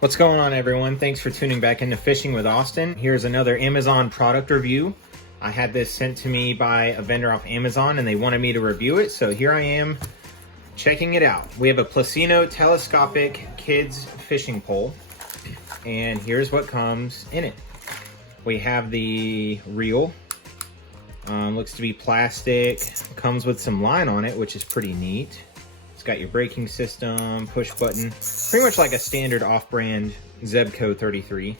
What's going on, everyone? Thanks for tuning back into Fishing with Austin. Here's another Amazon product review. I had this sent to me by a vendor off Amazon and they wanted me to review it, so here I am checking it out. We have a Plussino telescopic kids fishing pole, and here's what comes in it. We have the reel. Looks to be plastic. Comes with some line on it, which is pretty neat. It's got your braking system, push button, pretty much like a standard off-brand Zebco 33,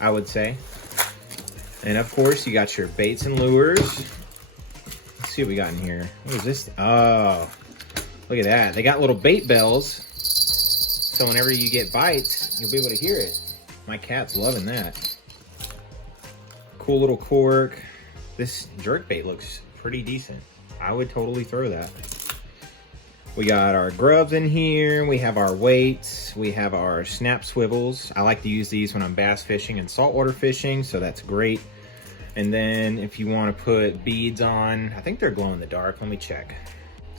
I would say. And of course, you got your baits and lures. Let's see what we got in here. What is this? Oh, look at that. They got little bait bells, so whenever you get bites, you'll be able to hear it. My cat's loving that. Cool little cork. This jerk bait looks pretty decent. I would totally throw that. We got our grubs in here. We have our weights. We have our snap swivels. I like to use these when I'm bass fishing and saltwater fishing, so that's great. And then if you want to put beads on, I think they're glow in the dark. Let me check.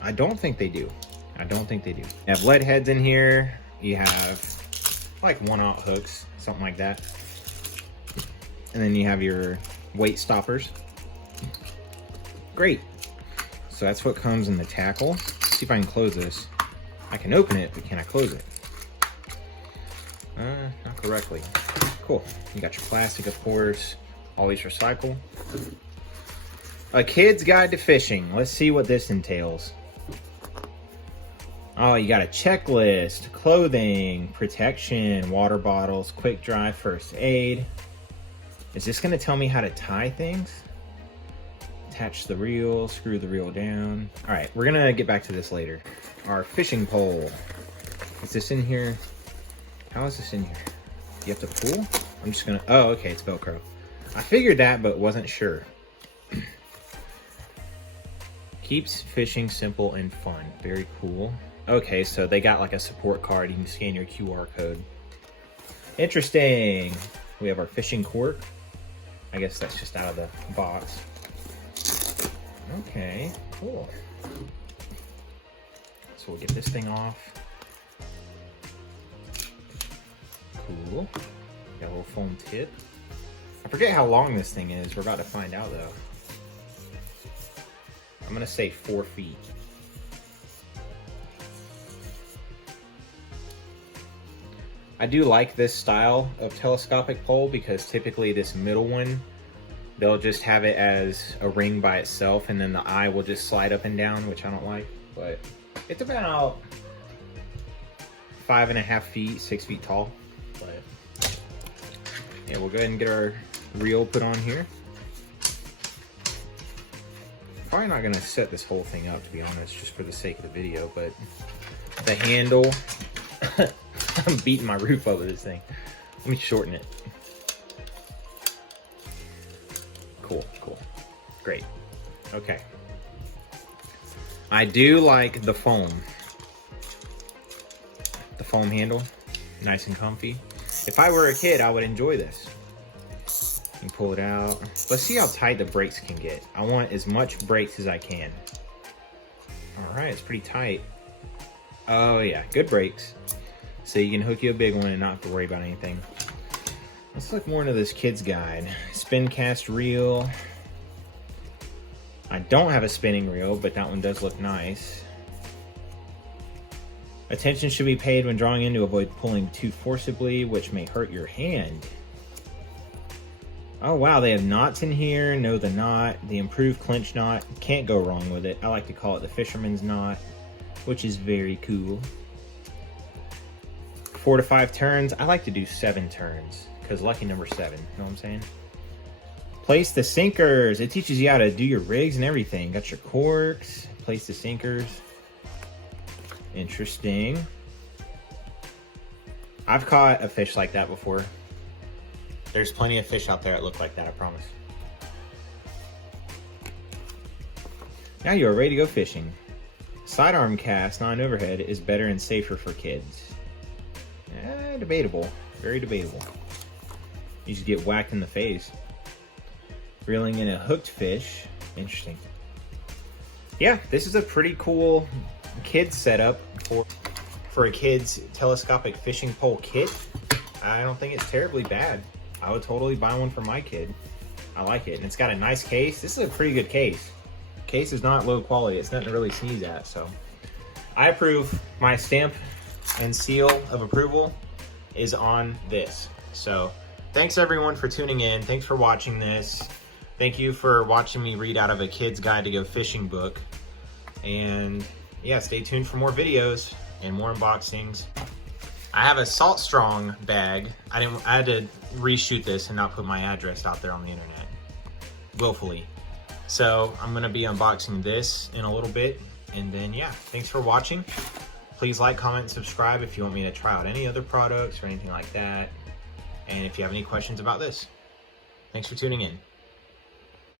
I don't think they do. I don't think they do. You have lead heads in here. You have like 1/0 hooks, something like that. And then you have your weight stoppers. Great. So that's what comes in the tackle. Let's see if I can close this. I can open it, but can I close it? Not correctly. Cool. You got your plastic, of course. Always recycle. A kid's guide to fishing. Let's see what this entails. Oh, you got a checklist, clothing, protection, water bottles, quick dry first aid. Is this going to tell me how to tie things? Attach the reel, screw the reel down. All right, we're gonna get back to this later. Our fishing pole. Is this in here? How is this in here? Do you have to pull? I'm just gonna, oh, okay, it's Velcro. I figured that, but wasn't sure. Keeps fishing simple and fun. Very cool. Okay, so they got like a support card. You can scan your QR code. Interesting. We have our fishing cork. I guess that's just out of the box. Okay, cool. So we'll get this thing off. Cool. Got a little foam tip. I forget how long this thing is. We're about to find out though. I'm gonna say 4 feet. I do like this style of telescopic pole because typically this middle one, they'll just have it as a ring by itself and then the eye will just slide up and down, which I don't like, but it's about 5.5 feet, 6 feet tall. But yeah, we'll go ahead and get our reel put on here. Probably not gonna set this whole thing up, to be honest, just for the sake of the video, but the handle, I'm beating my roof over this thing. Let me shorten it. Cool, cool. Great. Okay. I do like the foam. The foam handle. Nice and comfy. If I were a kid, I would enjoy this. You can pull it out. Let's see how tight the brakes can get. I want as much brakes as I can. Alright, it's pretty tight. Oh yeah, good brakes. So you can hook you a big one and not have to worry about anything. Let's look more into this kid's guide. Spin cast reel. I don't have a spinning reel, but that one does look nice. Attention should be paid when drawing in to avoid pulling too forcibly, which may hurt your hand. Oh wow, they have knots in here. Know the knot, the improved clinch knot. Can't go wrong with it. I like to call it the fisherman's knot, which is very cool. 4 to 5 turns. I like to do 7 turns because lucky number 7. You know what I'm saying? Place the sinkers. It teaches you how to do your rigs and everything. Got your corks. Place the sinkers. Interesting. I've caught a fish like that before. There's plenty of fish out there that look like that, I promise. Now you are ready to go fishing. Sidearm cast, non-overhead, is better and safer for kids. Debatable. Very debatable. You just get whacked in the face. Reeling in a hooked fish. Interesting. Yeah, this is a pretty cool kid setup for a kid's telescopic fishing pole kit. I don't think it's terribly bad. I would totally buy one for my kid. I like it, and it's got a nice case. This is a pretty good case. Case is not low quality. It's nothing to really sneeze at, so. I approve. My stamp and seal of approval is on this. So thanks everyone for tuning in. Thanks for watching this. Thank you for watching me read out of a kid's guide to go fishing book. And yeah, stay tuned for more videos and more unboxings. I have a Salt Strong bag. I had to reshoot this and not put my address out there on the internet willfully. So I'm gonna be unboxing this in a little bit. And then yeah, thanks for watching. Please like, comment, and subscribe if you want me to try out any other products or anything like that. And if you have any questions about this. Thanks for tuning in.